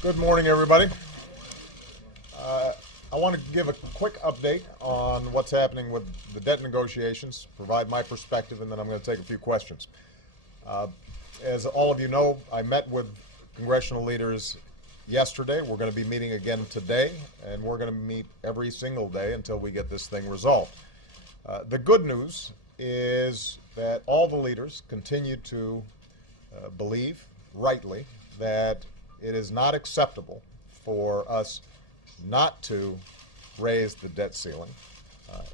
Good morning, everybody. I want to give a quick update on what's happening with the debt negotiations, provide my perspective, and then I'm going to take a few questions. As all of you know, I met with congressional leaders yesterday. We're going to be meeting again today, and we're going to meet every single day until we get this thing resolved. The good news is that all the leaders continue to believe, rightly, that it is not acceptable for us not to raise the debt ceiling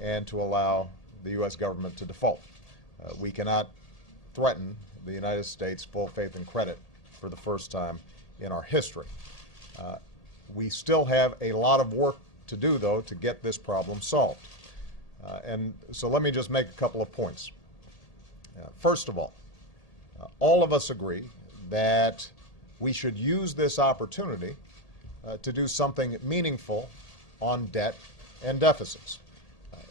and to allow the U.S. government to default. We cannot threaten the United States full faith and credit for the first time in our history. We still have a lot of work to do, though, to get this problem solved. And so let me just make a couple of points. First of all of us agree that we should use this opportunity to do something meaningful on debt and deficits.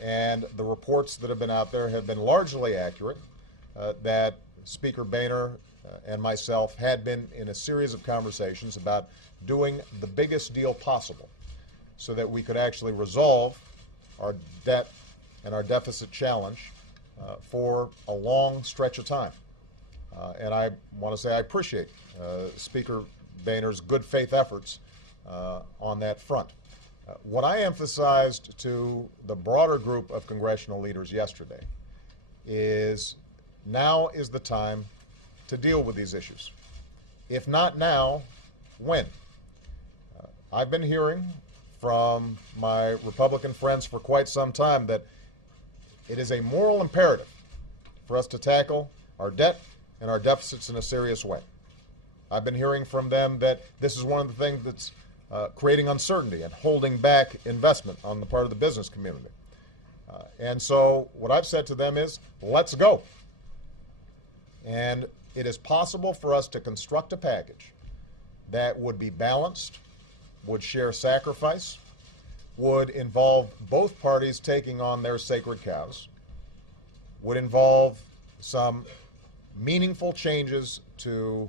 And the reports that have been out there have been largely accurate, that Speaker Boehner and myself had been in a series of conversations about doing the biggest deal possible so that we could actually resolve our debt and our deficit challenge for a long stretch of time. And I want to say I appreciate Speaker Boehner's good faith efforts on that front. What I emphasized to the broader group of congressional leaders yesterday is now is the time to deal with these issues. If not now, when? I've been hearing from my Republican friends for quite some time that it is a moral imperative for us to tackle our debt and our deficits in a serious way. I've been hearing from them that this is one of the things that's creating uncertainty and holding back investment on the part of the business community. And so what I've said to them is, let's go. And it is possible for us to construct a package that would be balanced, would share sacrifice, would involve both parties taking on their sacred cows, would involve some meaningful changes to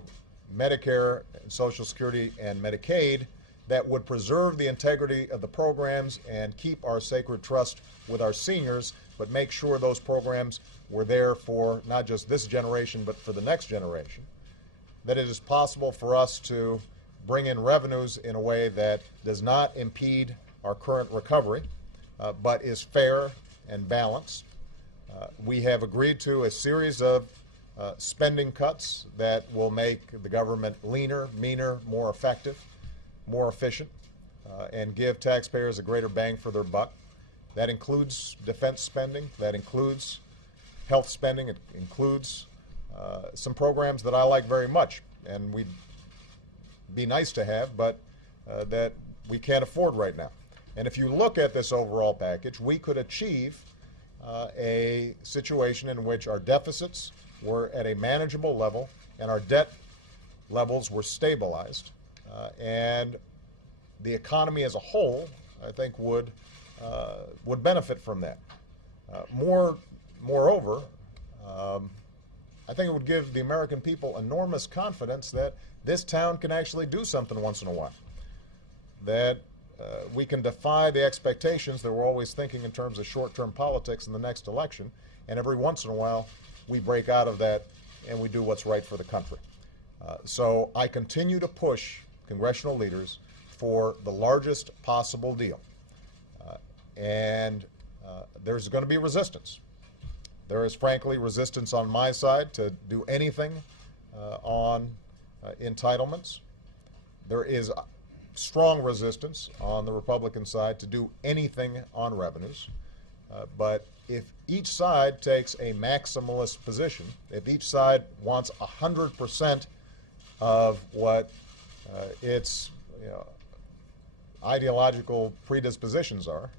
Medicare, Social Security, and Medicaid that would preserve the integrity of the programs and keep our sacred trust with our seniors, but make sure those programs were there for not just this generation, but for the next generation. That it is possible for us to bring in revenues in a way that does not impede our current recovery, but is fair and balanced. We have agreed to a series of spending cuts that will make the government leaner, meaner, more effective, more efficient, and give taxpayers a greater bang for their buck. That includes defense spending, that includes health spending, it includes some programs that I like very much and we'd be nice to have, but that we can't afford right now. And if you look at this overall package, we could achieve a situation in which our deficits were at a manageable level and our debt levels were stabilized, and the economy as a whole, I think, would benefit from that. Moreover, I think it would give the American people enormous confidence that this town can actually do something once in a while, that we can defy the expectations that we're always thinking in terms of short-term politics in the next election, and every once in a while we break out of that and we do what's right for the country. So I continue to push congressional leaders for the largest possible deal. And there's going to be resistance. There is, frankly, resistance on my side to do anything on entitlements. There is strong resistance on the Republican side to do anything on revenues. But if each side takes a maximalist position, if each side wants 100% of what its ideological predispositions are,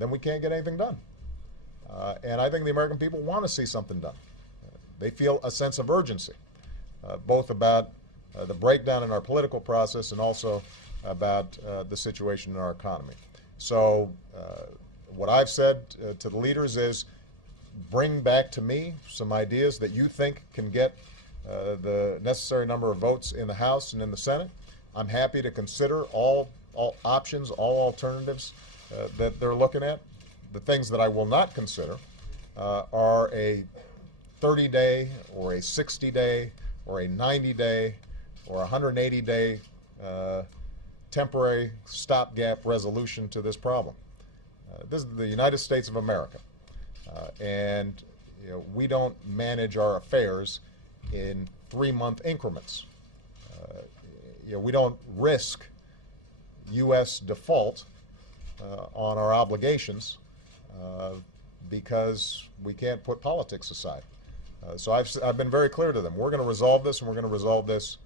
then we can't get anything done. And I think the American people want to see something done. They feel a sense of urgency, both about the breakdown in our political process and also about the situation in our economy. So what I've said to the leaders is bring back to me some ideas that you think can get the necessary number of votes in the House and in the Senate. I'm happy to consider all options, all alternatives that they're looking at. The things that I will not consider are a 30-day or a 60-day or a 90-day or 180-day temporary stopgap resolution to this problem. This is the United States of America, and we don't manage our affairs in 3-month increments. We don't risk U.S. default on our obligations because we can't put politics aside. So I've been very clear to them. We're going to resolve this, and we're going to resolve this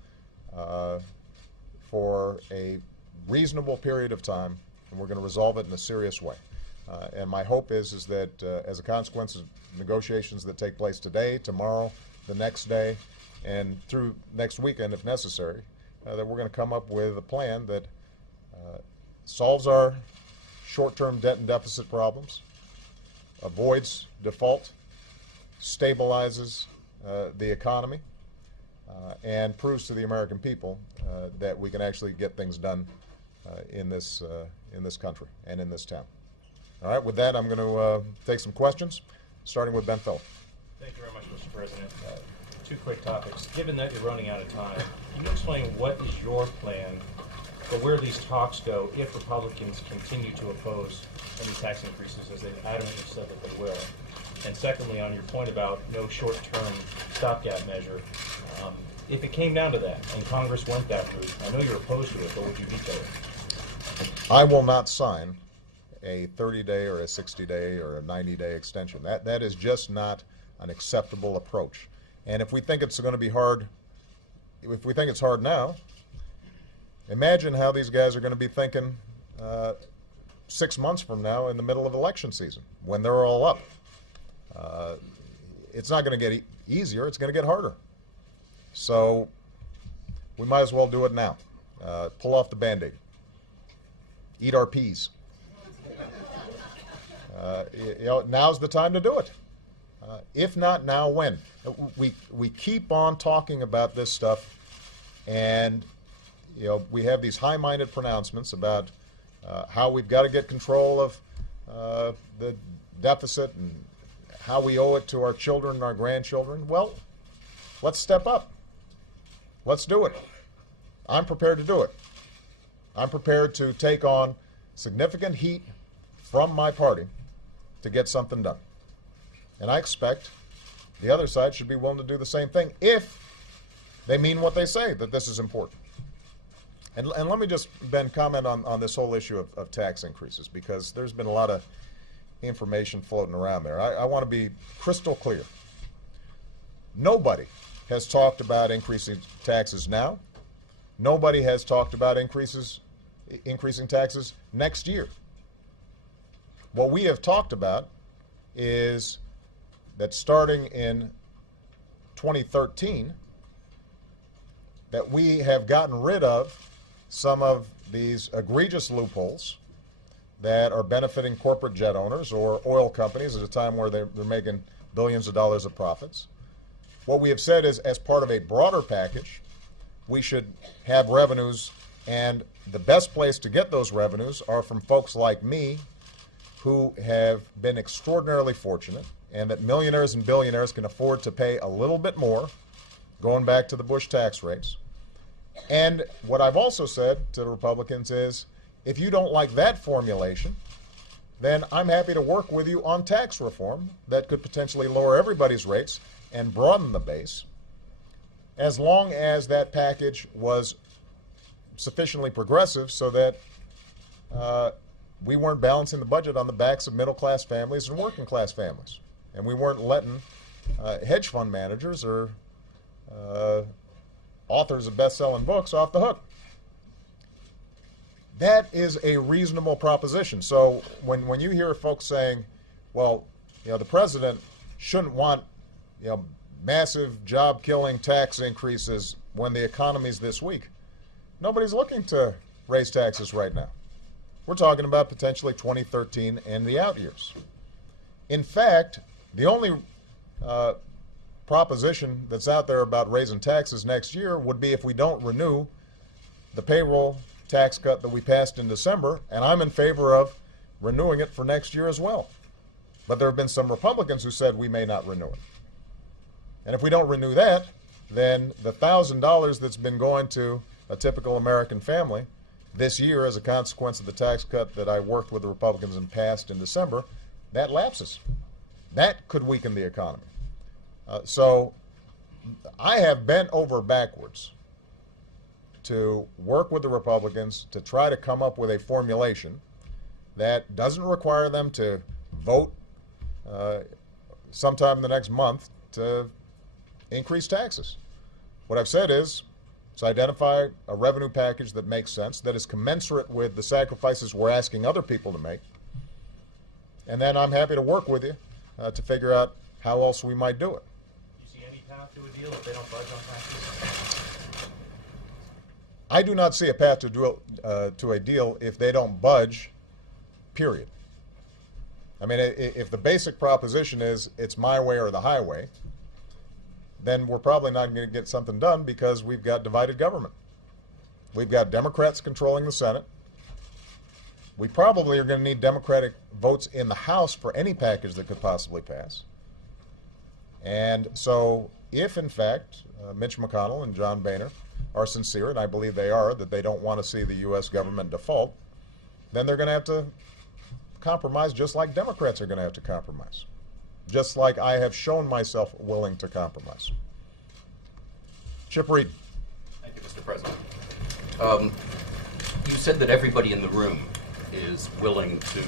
for a reasonable period of time, and we're going to resolve it in a serious way. And my hope is that as a consequence of negotiations that take place today, tomorrow, the next day, and through next weekend if necessary, that we're going to come up with a plan that solves our short-term debt and deficit problems, avoids default, stabilizes the economy, and proves to the American people that we can actually get things done in this country and in this town. All right, with that, I'm going to take some questions, starting with Ben Philip. Thank you very much, Mr. President. Two quick topics. Given that you're running out of time, can you explain what is your plan for where these talks go if Republicans continue to oppose any tax increases as they've adamantly said that they will? And secondly, on your point about no short-term stopgap measure, if it came down to that and Congress went that route, I know you're opposed to it, but would you veto it? I will not sign a 30-day or a 60-day or a 90-day extension. That is just not an acceptable approach. And if we think it's going to be hard, if we think it's hard now, imagine how these guys are going to be thinking 6 months from now in the middle of election season when they're all up. It's not going to get easier, it's going to get harder. So we might as well do it now. Pull off the Band-Aid. Eat our peas. Now's the time to do it. If not now, when? We keep on talking about this stuff, and we have these high-minded pronouncements about how we've got to get control of the deficit and how we owe it to our children and our grandchildren. Well, let's step up. Let's do it. I'm prepared to do it. I'm prepared to take on significant heat from my party to get something done. And I expect the other side should be willing to do the same thing if they mean what they say, that this is important. And let me just, Ben, comment on this whole issue of tax increases, because there's been a lot of information floating around there. I want to be crystal clear. Nobody has talked about increasing taxes now. Nobody has talked about increasing taxes next year. What we have talked about is that starting in 2013, that we have gotten rid of some of these egregious loopholes that are benefiting corporate jet owners or oil companies at a time where they're making billions of dollars of profits. What we have said is, as part of a broader package, we should have revenues, and the best place to get those revenues are from folks like me who have been extraordinarily fortunate, and that millionaires and billionaires can afford to pay a little bit more, going back to the Bush tax rates. And what I've also said to the Republicans is, if you don't like that formulation, then I'm happy to work with you on tax reform that could potentially lower everybody's rates and broaden the base, as long as that package was sufficiently progressive so that we weren't balancing the budget on the backs of middle-class families and working-class families. And we weren't letting hedge fund managers or authors of best-selling books off the hook. That is a reasonable proposition. So when you hear folks saying, well, the president shouldn't want massive job-killing tax increases when the economy's this weak, nobody's looking to raise taxes right now. We're talking about potentially 2013 and the out years. In fact, the only proposition that's out there about raising taxes next year would be if we don't renew the payroll tax cut that we passed in December, and I'm in favor of renewing it for next year as well. But there have been some Republicans who said we may not renew it. And if we don't renew that, then the $1,000 that's been going to a typical American family this year as a consequence of the tax cut that I worked with the Republicans and passed in December, that lapses. That could weaken the economy. So I have bent over backwards to work with the Republicans to try to come up with a formulation that doesn't require them to vote sometime in the next month to increase taxes. What I've said is, let's identify a revenue package that makes sense, that is commensurate with the sacrifices we're asking other people to make, and then I'm happy to work with you to figure out how else we might do it. Do you see any path to a deal if they don't budge on taxes? I do not see a path to a deal if they don't budge, period. I mean, if the basic proposition is it's my way or the highway, then we're probably not going to get something done because we've got divided government. We've got Democrats controlling the Senate. We probably are going to need Democratic votes in the House for any package that could possibly pass. And so if, in fact, Mitch McConnell and John Boehner are sincere, and I believe they are, that they don't want to see the U.S. government default, then they're going to have to compromise just like Democrats are going to have to compromise, just like I have shown myself willing to compromise. Chip Reed. Thank you, Mr. President. You said that everybody in the room is willing to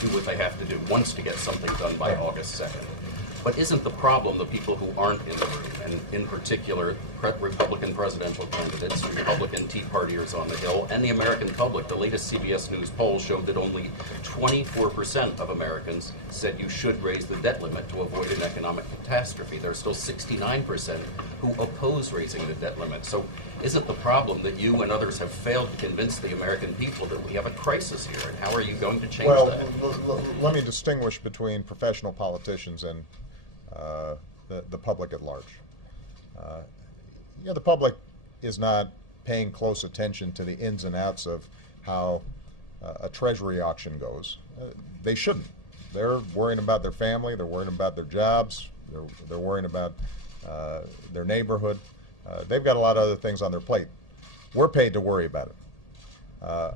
do what they have to do, wants to get something done by August 2nd. But isn't the problem the people who aren't in the room, and in particular Republican presidential candidates, Republican Tea Partiers on the Hill, and the American public? The latest CBS News poll showed that only 24% of Americans said you should raise the debt limit to avoid an economic catastrophe. There are still 69% who oppose raising the debt limit. So isn't the problem that you and others have failed to convince the American people that we have a crisis here, and how are you going to change that? Let me distinguish between professional politicians and the public at large. The public is not paying close attention to the ins and outs of how a treasury auction goes. They shouldn't. They're worrying about their family, they're worrying about their jobs, they're worrying about their neighborhood. They've got a lot of other things on their plate. We're paid to worry about it.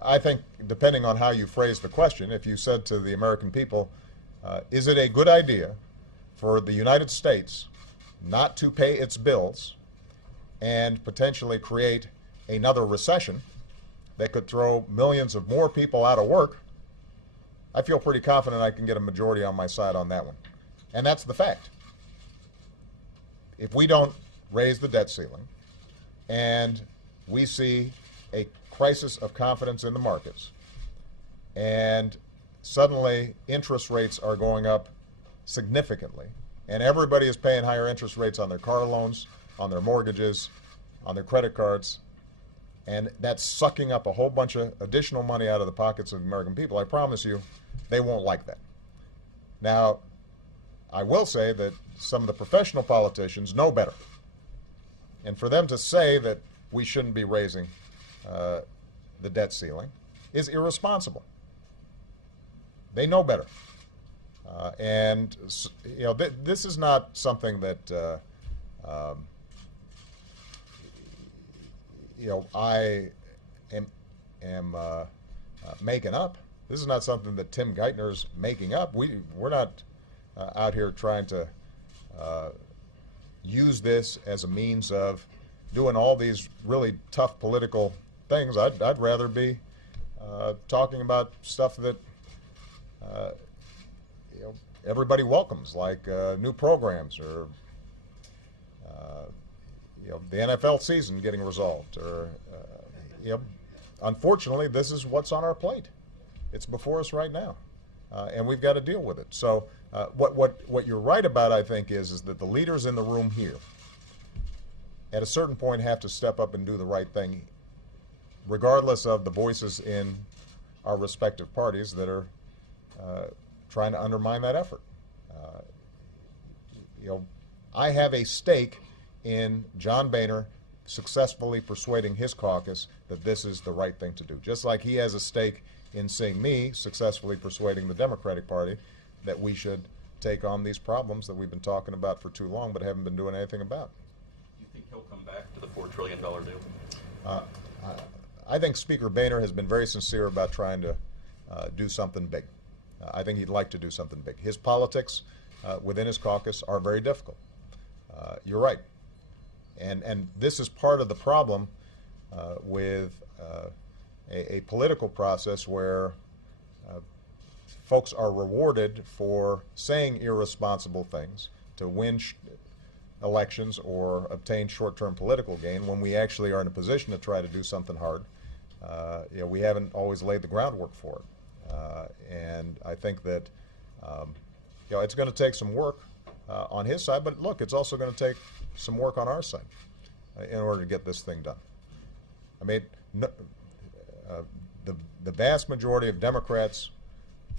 I think, depending on how you phrase the question, if you said to the American people, is it a good idea for the United States not to pay its bills and potentially create another recession that could throw millions of more people out of work, I feel pretty confident I can get a majority on my side on that one. And that's the fact. If we don't raise the debt ceiling and we see a crisis of confidence in the markets and suddenly interest rates are going up significantly, and everybody is paying higher interest rates on their car loans, on their mortgages, on their credit cards, and that's sucking up a whole bunch of additional money out of the pockets of the American people, I promise you, they won't like that. Now, I will say that some of the professional politicians know better. And for them to say that we shouldn't be raising the debt ceiling is irresponsible. They know better. This is not something that I am making up. This is not something that Tim Geithner's making up. We're not out here trying to use this as a means of doing all these really tough political things. I'd rather be talking about stuff that everybody welcomes, like new programs or the NFL season getting resolved. Or unfortunately, this is what's on our plate. It's before us right now, and we've got to deal with it. So what you're right about, I think, is that the leaders in the room here, at a certain point, have to step up and do the right thing, regardless of the voices in our respective parties that are trying to undermine that effort. I have a stake in John Boehner successfully persuading his caucus that this is the right thing to do. Just like he has a stake in seeing me successfully persuading the Democratic Party that we should take on these problems that we've been talking about for too long but haven't been doing anything about. You think he'll come back to the $4 trillion deal? I think Speaker Boehner has been very sincere about trying to do something big. I think he'd like to do something big. His politics within his caucus are very difficult. You're right. And this is part of the problem with a political process where folks are rewarded for saying irresponsible things to win elections or obtain short-term political gain when we actually are in a position to try to do something hard. We haven't always laid the groundwork for it. And I think that it's going to take some work on his side, but look, it's also going to take some work on our side in order to get this thing done. I mean, the vast majority of Democrats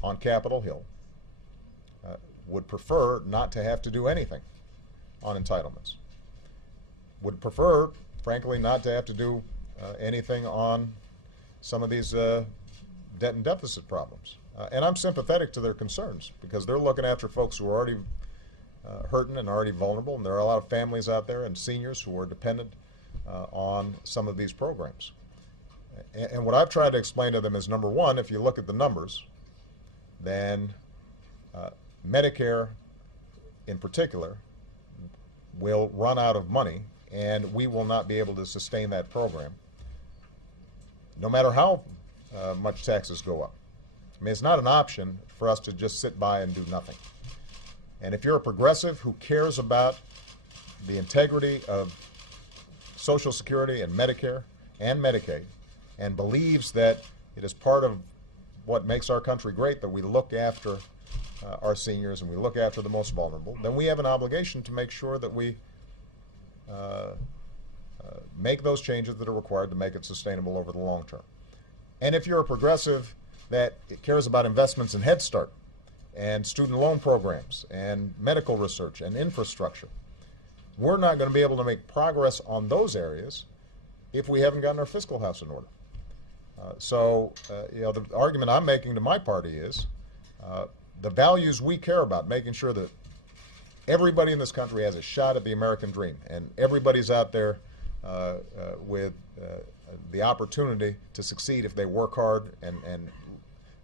on Capitol Hill would prefer not to have to do anything on entitlements. Would prefer, frankly, not to have to do anything on some of these debt and deficit problems. And I'm sympathetic to their concerns because they're looking after folks who are already hurting and already vulnerable, and there are a lot of families out there and seniors who are dependent on some of these programs. And what I've tried to explain to them is, number one, if you look at the numbers, then Medicare in particular will run out of money, and we will not be able to sustain that program no matter how much taxes go up. I mean, it's not an option for us to just sit by and do nothing. And if you're a progressive who cares about the integrity of Social Security and Medicare and Medicaid and believes that it is part of what makes our country great that we look after our seniors and we look after the most vulnerable, then we have an obligation to make sure that we make those changes that are required to make it sustainable over the long term. And if you're a progressive that cares about investments in Head Start and student loan programs and medical research and infrastructure, we're not going to be able to make progress on those areas if we haven't gotten our fiscal house in order. The argument I'm making to my party is the values we care about, making sure that everybody in this country has a shot at the American dream and everybody's out there with the opportunity to succeed if they work hard and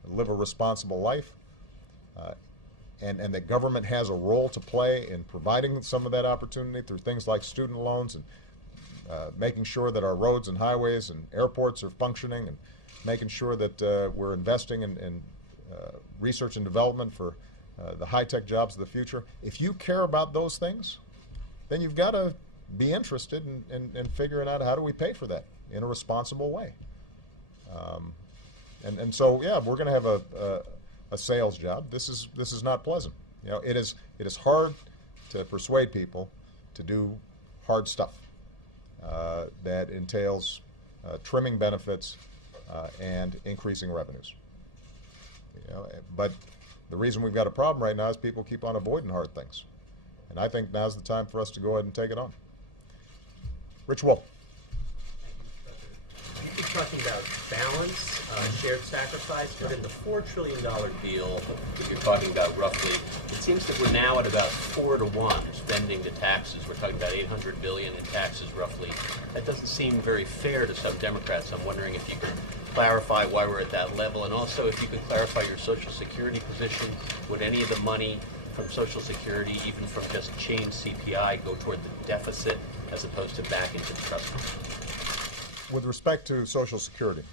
live a responsible life. And the government has a role to play in providing some of that opportunity through things like student loans and making sure that our roads and highways and airports are functioning and making sure that we're investing in research and development for the high-tech jobs of the future. If you care about those things, then you've got to be interested in figuring out how do we pay for that in a responsible way. So we're going to have a sales job. This is not pleasant. It is hard to persuade people to do hard stuff that entails trimming benefits and increasing revenues. But the reason we've got a problem right now is people keep on avoiding hard things, and I think now's the time for us to go ahead and take it on. Rich Wolf. You keep talking about balance, shared sacrifice, but in the $4 trillion deal, If you're talking about roughly, it seems that we're now at about 4 to 1 spending to taxes. We're talking about $800 billion in taxes roughly. That doesn't seem very fair to some Democrats. I'm wondering if you could clarify why we're at that level, and also if you could clarify your Social Security position. Would any of the money from Social Security, even from just change CPI, go toward the deficit as opposed to back into the trust fund? With respect to Social Security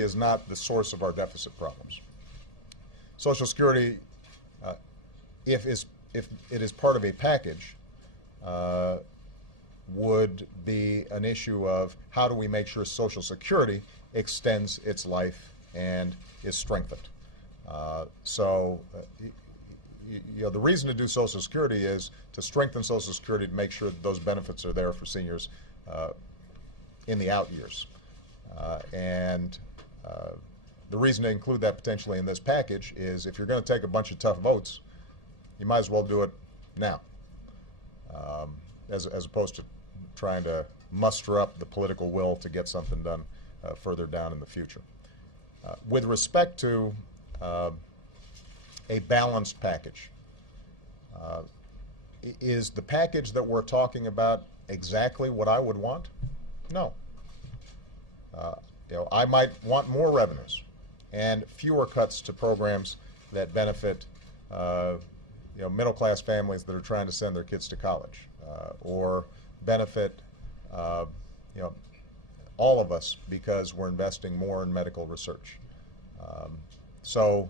is not the source of our deficit problems. Social Security, if it is part of a package, would be an issue of how do we make sure Social Security extends its life and is strengthened. The reason to do Social Security is to strengthen Social Security to make sure that those benefits are there for seniors in the out years. The reason to include that potentially in this package is if you're going to take a bunch of tough votes, you might as well do it now, as opposed to trying to muster up the political will to get something done further down in the future. With respect to a balanced package, is the package that we're talking about exactly what I would want? No. I might want more revenues and fewer cuts to programs that benefit middle-class families that are trying to send their kids to college, or benefit all of us because we're investing more in medical research. So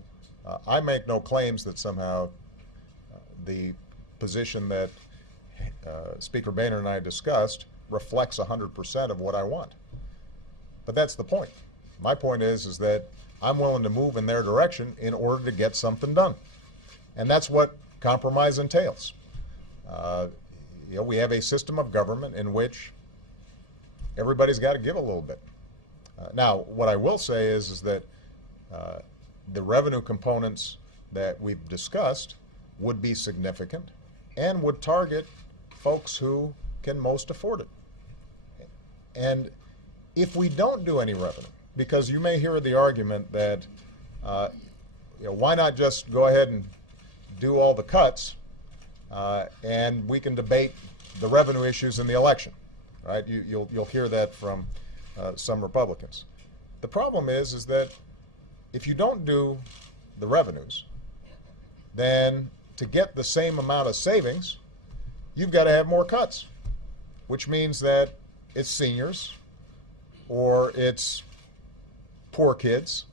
I make no claims that somehow the position that Speaker Boehner and I discussed reflects 100% of what I want. But that's the point. My point is that I'm willing to move in their direction in order to get something done. And that's what compromise entails. We have a system of government in which everybody's got to give a little bit. Now, what I will say is that the revenue components that we've discussed would be significant and would target folks who can most afford it. And if we don't do any revenue, because you may hear the argument that why not just go ahead and do all the cuts and we can debate the revenue issues in the election, right? You'll hear that from some Republicans. The problem is that if you don't do the revenues, then to get the same amount of savings, you've got to have more cuts, which means that it's seniors, or it's poor kids,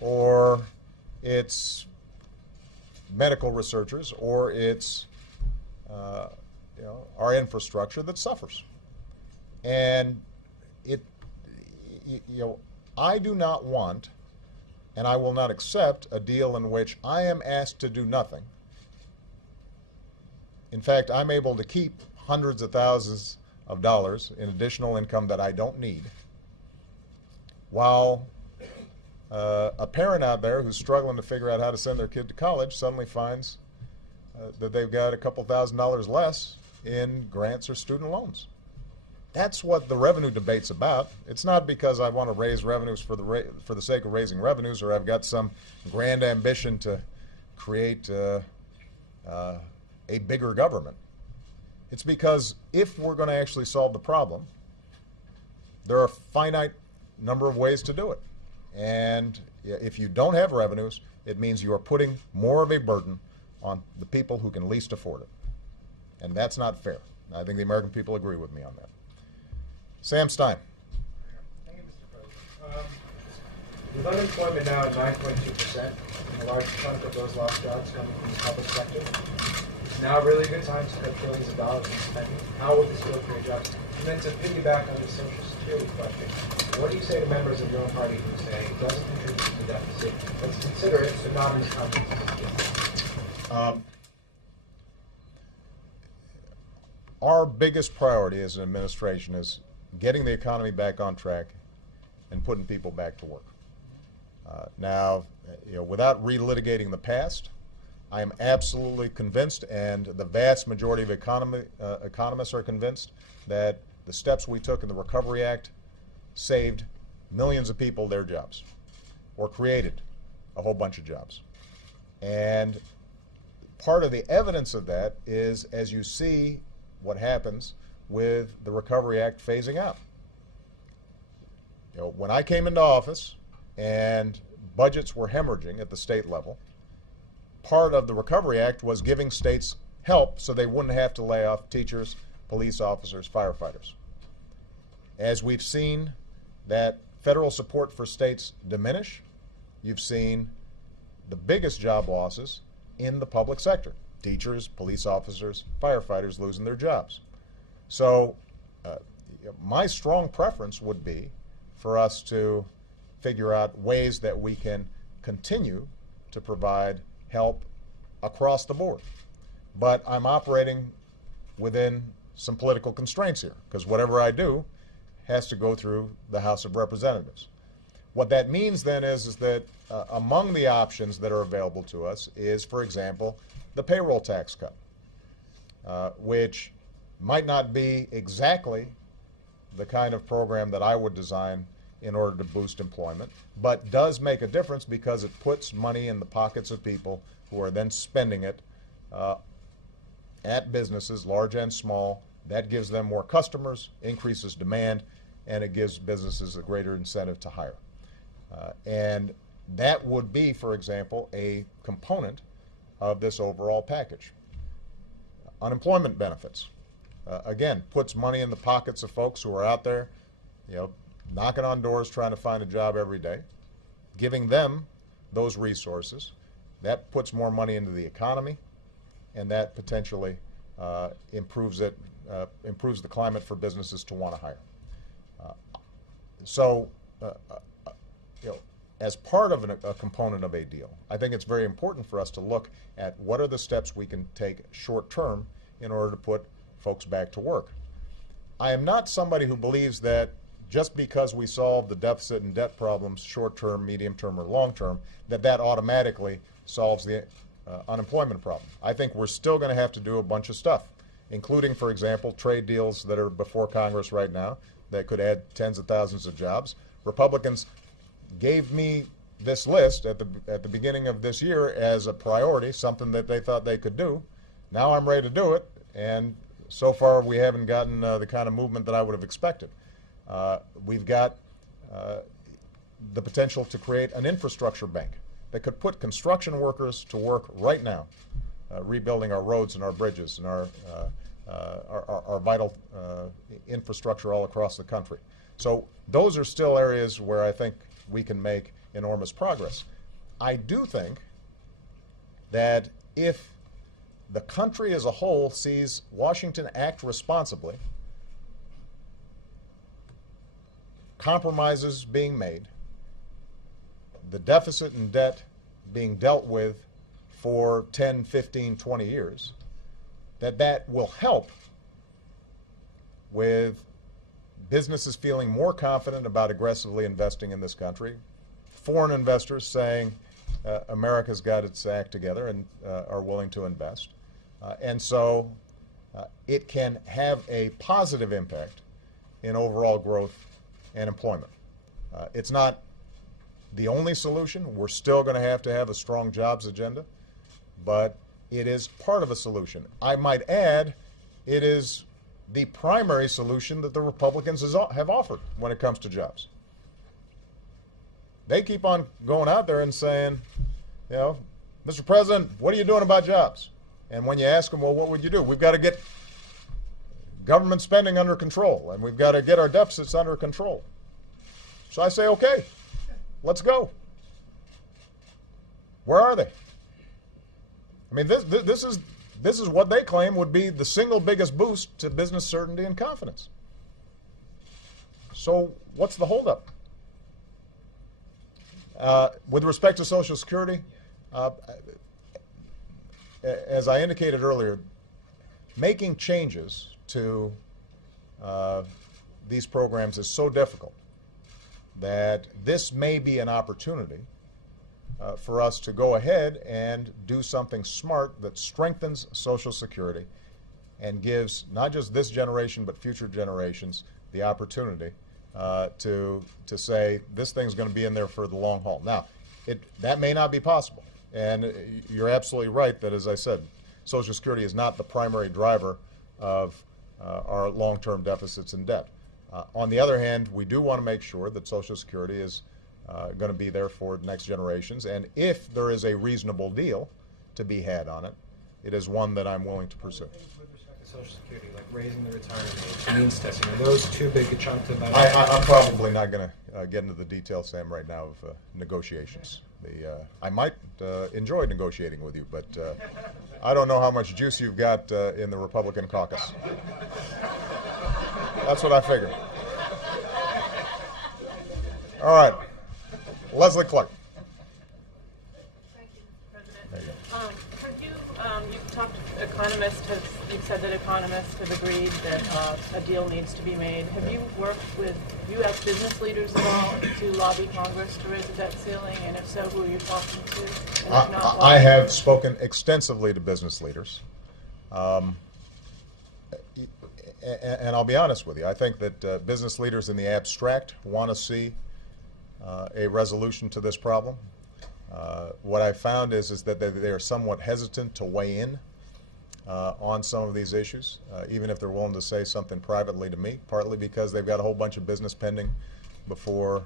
or it's medical researchers, or it's our infrastructure that suffers. And I do not want, and I will not accept a deal in which I am asked to do nothing. In fact, I'm able to keep hundreds of thousands of dollars in additional income that I don't need, while a parent out there who's struggling to figure out how to send their kid to college suddenly finds that they've got a couple $1,000s less in grants or student loans. That's what the revenue debate's about. It's not because I want to raise revenues for the sake of raising revenues, or I've got some grand ambition to create a bigger government. It's because if we're going to actually solve the problem, there are a finite number of ways to do it. And if you don't have revenues, it means you are putting more of a burden on the people who can least afford it. And that's not fair. I think the American people agree with me on that. Sam Stein. Thank you, Mr. President. With unemployment now at 9.2%, and a large chunk of those lost jobs coming from the public sector, it's now really a good time to cut billions of dollars in spending. How will this still create jobs? And then to piggyback on the Social Security question, what do you say to members of your own party who say it doesn't contribute to the deficit? Let's consider it, but not in the context of this. Our biggest priority as an administration is getting the economy back on track and putting people back to work. Now, without relitigating the past, I am absolutely convinced, and the vast majority of economists are convinced, that the steps we took in the Recovery Act saved millions of people their jobs, or created a whole bunch of jobs. And part of the evidence of that is as you see what happens with the Recovery Act phasing out. When I came into office and budgets were hemorrhaging at the state level, part of the Recovery Act was giving states help so they wouldn't have to lay off teachers, police officers, firefighters. As we've seen that federal support for states diminish, you've seen the biggest job losses in the public sector. Teachers, police officers, firefighters losing their jobs. So my strong preference would be for us to figure out ways that we can continue to provide help across the board. But I'm operating within some political constraints here, because whatever I do has to go through the House of Representatives. What that means then is that among the options that are available to us is, for example, the payroll tax cut, which might not be exactly the kind of program that I would design in order to boost employment, but does make a difference because it puts money in the pockets of people who are then spending it at businesses, large and small. That gives them more customers, increases demand, and it gives businesses a greater incentive to hire. And that would be, for example, a component of this overall package. Unemployment benefits, again, puts money in the pockets of folks who are out there, knocking on doors trying to find a job every day, giving them those resources. That puts more money into the economy, and that potentially improves the climate for businesses to want to hire. As part of a component of a deal, I think it's very important for us to look at what are the steps we can take short term in order to put folks back to work. I am not somebody who believes that just because we solve the deficit and debt problems short term, medium term, or long term, that automatically solves the unemployment problem. I think we're still going to have to do a bunch of stuff, including, for example, trade deals that are before Congress right now that could add tens of thousands of jobs. Republicans gave me this list at the beginning of this year as a priority, something that they thought they could do. Now I'm ready to do it, and so far we haven't gotten the kind of movement that I would have expected. We've got the potential to create an infrastructure bank that could put construction workers to work right now, rebuilding our roads and our bridges and our vital infrastructure all across the country. So those are still areas where I think we can make enormous progress. I do think that if the country as a whole sees Washington act responsibly, compromises being made, the deficit and debt being dealt with for 10, 15, 20 years, that will help with businesses feeling more confident about aggressively investing in this country, foreign investors saying America's got its act together and are willing to invest. And so it can have a positive impact in overall growth and employment. It's not the only solution. We're still going to have a strong jobs agenda, but it is part of a solution. I might add, it is the primary solution that the Republicans have offered when it comes to jobs. They keep on going out there and saying, Mr. President, what are you doing about jobs? And when you ask them, well, what would you do? We've got to get government spending under control, and we've got to get our deficits under control. So I say, okay, let's go. Where are they? I mean, this is what they claim would be the single biggest boost to business certainty and confidence. So what's the holdup? With respect to Social Security, as I indicated earlier, making changes to these programs is so difficult that this may be an opportunity for us to go ahead and do something smart that strengthens Social Security and gives not just this generation but future generations the opportunity to say this thing's going to be in there for the long haul. Now, that may not be possible, and you're absolutely right that, as I said, Social Security is not the primary driver of our long-term deficits and debt. On the other hand, we do want to make sure that Social Security is going to be there for next generations, and if there is a reasonable deal to be had on it, it is one that I'm willing to pursue. With respect to Social Security, like raising the retirement age, means testing, are those too big a chunk to manage? I'm probably not going to get into the details, Sam, right now of negotiations. I might enjoy negotiating with you, but I don't know how much juice you've got in the Republican caucus. That's what I figured. All right. Leslie Clark. Thank you, President. You've said that economists have agreed that a deal needs to be made. Have you worked with U.S. business leaders at all to lobby Congress to raise the debt ceiling? And if so, who are you talking to? And if not, why? I have spoken extensively to business leaders. And I'll be honest with you, I think that business leaders in the abstract want to see a resolution to this problem. What I found is that they are somewhat hesitant to weigh in on some of these issues, even if they're willing to say something privately to me, partly because they've got a whole bunch of business pending before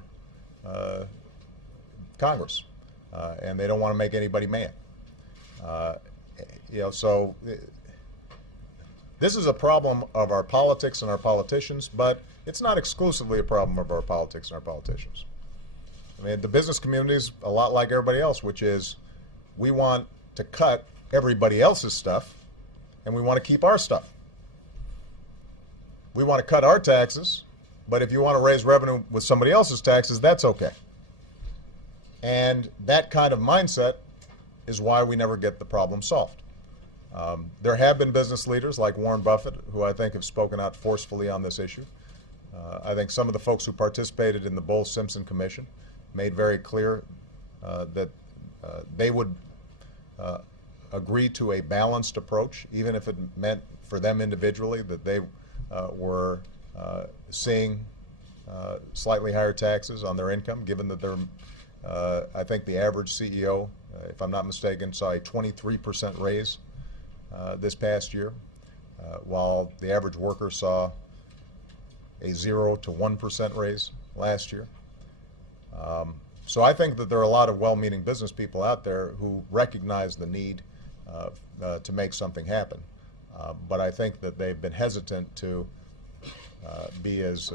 Congress, and they don't want to make anybody mad. So this is a problem of our politics and our politicians, but it's not exclusively a problem of our politics and our politicians. I mean, the business community is a lot like everybody else, which is we want to cut everybody else's stuff, and we want to keep our stuff. We want to cut our taxes, but if you want to raise revenue with somebody else's taxes, that's okay. And that kind of mindset is why we never get the problem solved. There have been business leaders like Warren Buffett who I think have spoken out forcefully on this issue. I think some of the folks who participated in the Bowles-Simpson Commission made very clear that they would agree to a balanced approach, even if it meant for them individually that they were seeing slightly higher taxes on their income, given that they're, I think the average CEO, if I'm not mistaken, saw a 23% raise this past year, while the average worker saw a 0 to 1% raise last year. So I think that there are a lot of well-meaning business people out there who recognize the need to make something happen. But I think that they've been hesitant to be as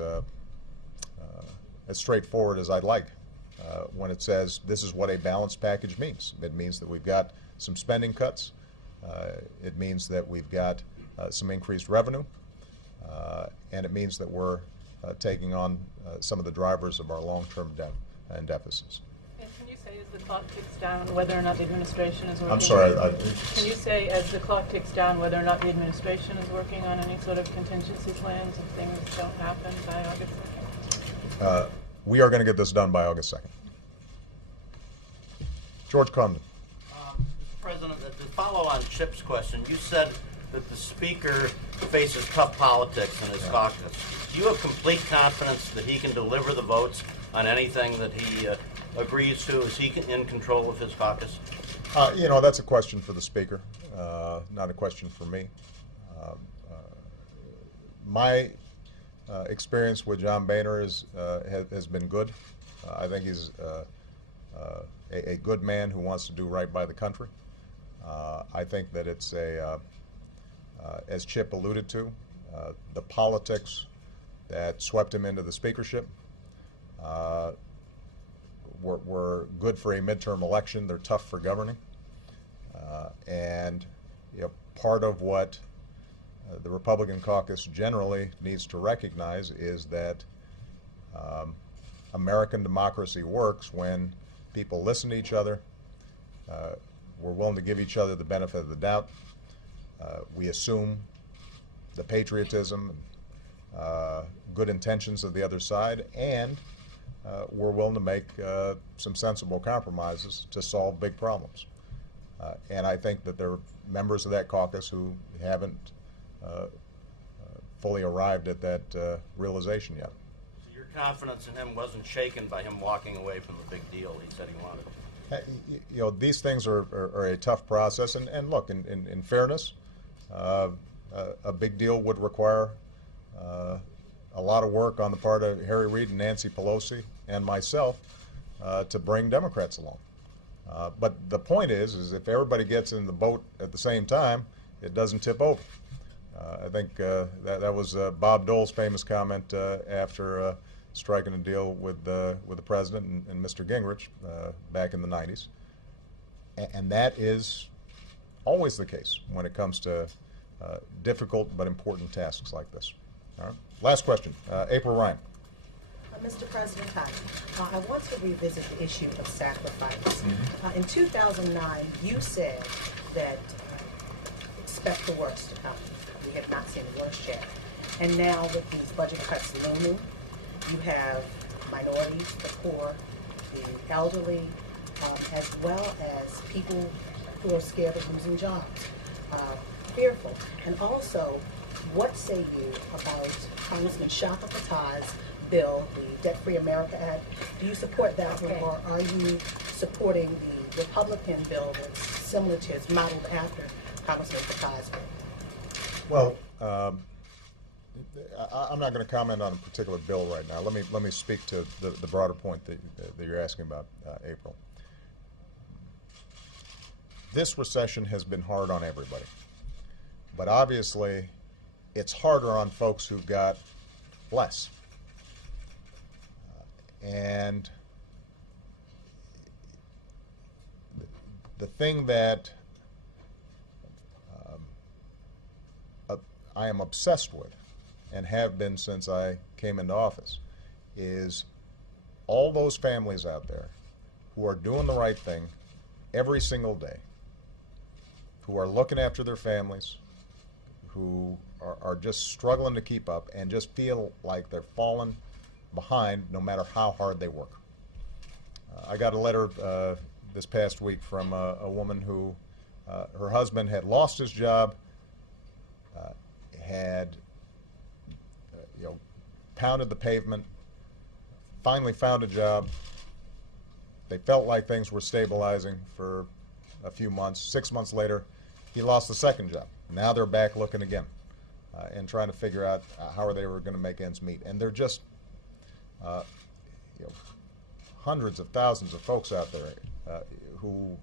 straightforward as I'd like when it says this is what a balanced package means. It means that we've got some spending cuts. It means that we've got some increased revenue. And it means that we're taking on some of the drivers of our long-term debt and deficits. And can you say as the clock ticks down whether or not the administration is working? I'm sorry. Can you say as the clock ticks down whether or not the administration is working on any sort of contingency plans if things don't happen by August 2nd? We are going to get this done by August 2nd. George Comden. President, to follow on Chip's question, you said that the Speaker faces tough politics in his caucus. Do you have complete confidence that he can deliver the votes on anything that he agrees to? Is he in control of his caucus? That's a question for the Speaker, not a question for me. My experience with John Boehner has been good. I think he's a good man who wants to do right by the country. I think that it's as Chip alluded to, the politics that swept him into the speakership were good for a midterm election. They're tough for governing. And part of what the Republican caucus generally needs to recognize is that American democracy works when people listen to each other. We're willing to give each other the benefit of the doubt. We assume the patriotism, good intentions of the other side, and we're willing to make some sensible compromises to solve big problems. And I think that there are members of that caucus who haven't fully arrived at that realization yet. So your confidence in him wasn't shaken by him walking away from the big deal he said he wanted? These things are a tough process, and look, in fairness, a big deal would require a lot of work on the part of Harry Reid and Nancy Pelosi and myself to bring Democrats along. But the point is if everybody gets in the boat at the same time, it doesn't tip over. I think that was Bob Dole's famous comment after striking a deal with the president and Mr. Gingrich back in the 90s. And that is always the case when it comes to difficult but important tasks like this. All right. Last question. April Ryan. Mr. President, I want to revisit the issue of sacrifice. In 2009, you said that expect the worst to come. We have not seen the worst yet. And now with these budget cuts looming, you have minorities, the poor, the elderly, as well as people who are scared of losing jobs, fearful. And also, What say you about Congressman Shaka Fattah's bill, the Debt-Free America Act? Do you support that one, or are you supporting the Republican bill that's similar to, it's modeled after Congressman Fattah's bill? Well, I'm not going to comment on a particular bill right now. Let me speak to the broader point that you're asking about, April. This recession has been hard on everybody, but obviously it's harder on folks who've got less. And the thing that I am obsessed with, and have been since I came into office, is all those families out there who are doing the right thing every single day, who are looking after their families, who are just struggling to keep up and just feel like they're falling behind no matter how hard they work. I got a letter this past week from a woman who her husband had lost his job, had pounded the pavement, finally found a job. They felt like things were stabilizing for a few months. 6 months later, he lost the second job. Now they're back looking again and trying to figure out how they were going to make ends meet. And they're just hundreds of thousands of folks out there who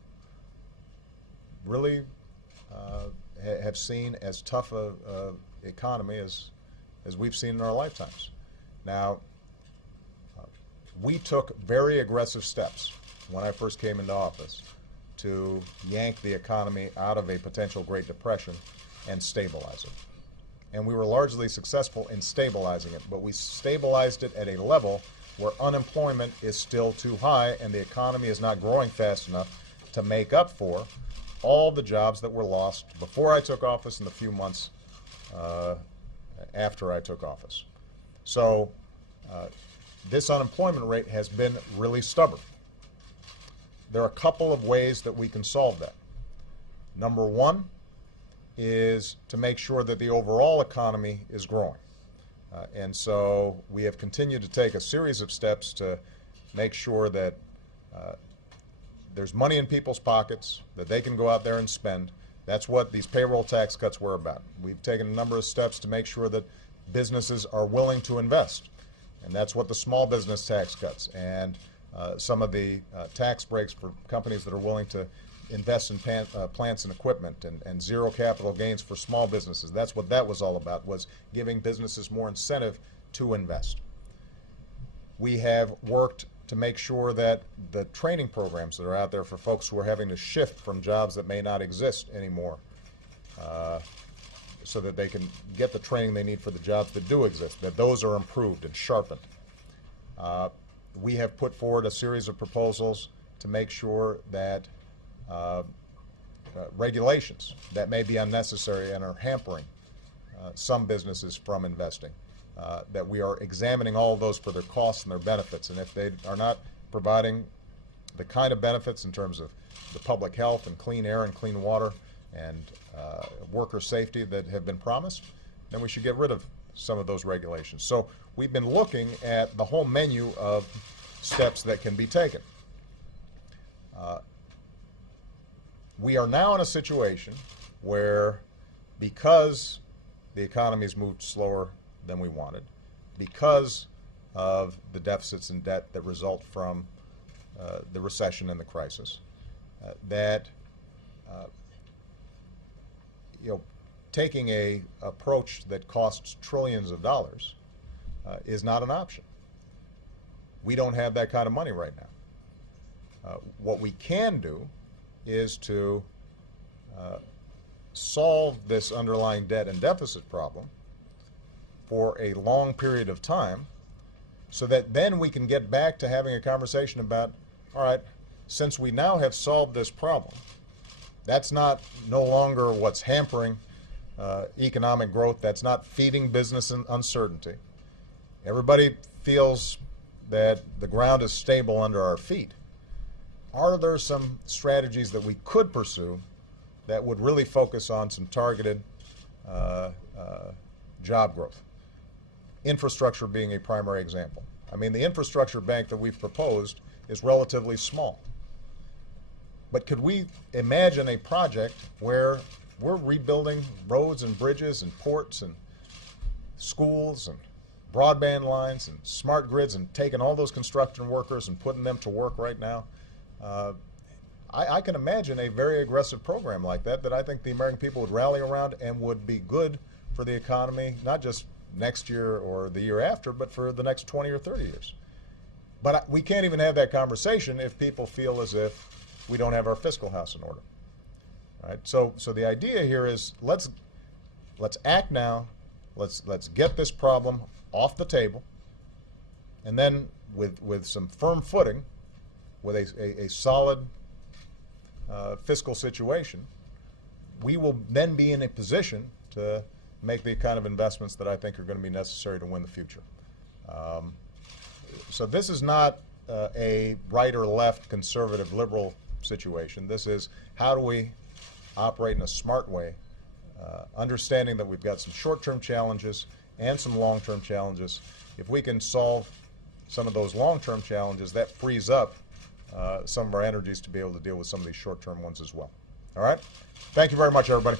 really have seen as tough a economy as we've seen in our lifetimes. Now, we took very aggressive steps when I first came into office to yank the economy out of a potential Great Depression and stabilize it. And we were largely successful in stabilizing it, but we stabilized it at a level where unemployment is still too high and the economy is not growing fast enough to make up for all the jobs that were lost before I took office and the few months after I took office. So this unemployment rate has been really stubborn. There are a couple of ways that we can solve that. Number one is to make sure that the overall economy is growing. And so we have continued to take a series of steps to make sure that there's money in people's pockets, that they can go out there and spend. That's what these payroll tax cuts were about. We've taken a number of steps to make sure that businesses are willing to invest. And that's what the small business tax cuts and some of the tax breaks for companies that are willing to invest in plants and equipment and zero capital gains for small businesses. That's what that was all about, was giving businesses more incentive to invest. We have worked to make sure that the training programs that are out there for folks who are having to shift from jobs that may not exist anymore so that they can get the training they need for the jobs that do exist, that those are improved and sharpened. We have put forward a series of proposals to make sure that regulations that may be unnecessary and are hampering some businesses from investing, that we are examining all of those for their costs and their benefits. And if they are not providing the kind of benefits in terms of the public health and clean air and clean water and worker safety that have been promised, then we should get rid of some of those regulations. So we've been looking at the whole menu of steps that can be taken. We are now in a situation where, because the economy has moved slower than we wanted, because of the deficits and debt that result from the recession and the crisis, that taking a approach that costs trillions of dollars is not an option. We don't have that kind of money right now. What we can do is to solve this underlying debt and deficit problem for a long period of time, so that then we can get back to having a conversation about, all right, since we now have solved this problem, that's no longer what's hampering economic growth, that's not feeding business and uncertainty. Everybody feels that the ground is stable under our feet. Are there some strategies that we could pursue that would really focus on some targeted job growth. Infrastructure being a primary example. I mean, the infrastructure bank that we've proposed is relatively small. But could we imagine a project where we're rebuilding roads and bridges and ports and schools and broadband lines and smart grids and taking all those construction workers and putting them to work right now? I can imagine a very aggressive program like that I think the American people would rally around and would be good for the economy, not just next year or the year after, but for the next 20 or 30 years. But we can't even have that conversation if people feel as if we don't have our fiscal house in order. All right? So the idea here is let's act now. Let's get this problem off the table, and then with some firm footing, with a solid fiscal situation, we will then be in a position to make the kind of investments that I think are going to be necessary to win the future. So this is not a right or left, conservative, liberal situation. This is how do we operate in a smart way, understanding that we've got some short-term challenges and some long-term challenges. If we can solve some of those long-term challenges, that frees up some of our energies to be able to deal with some of these short-term ones as well. All right? Thank you very much, everybody.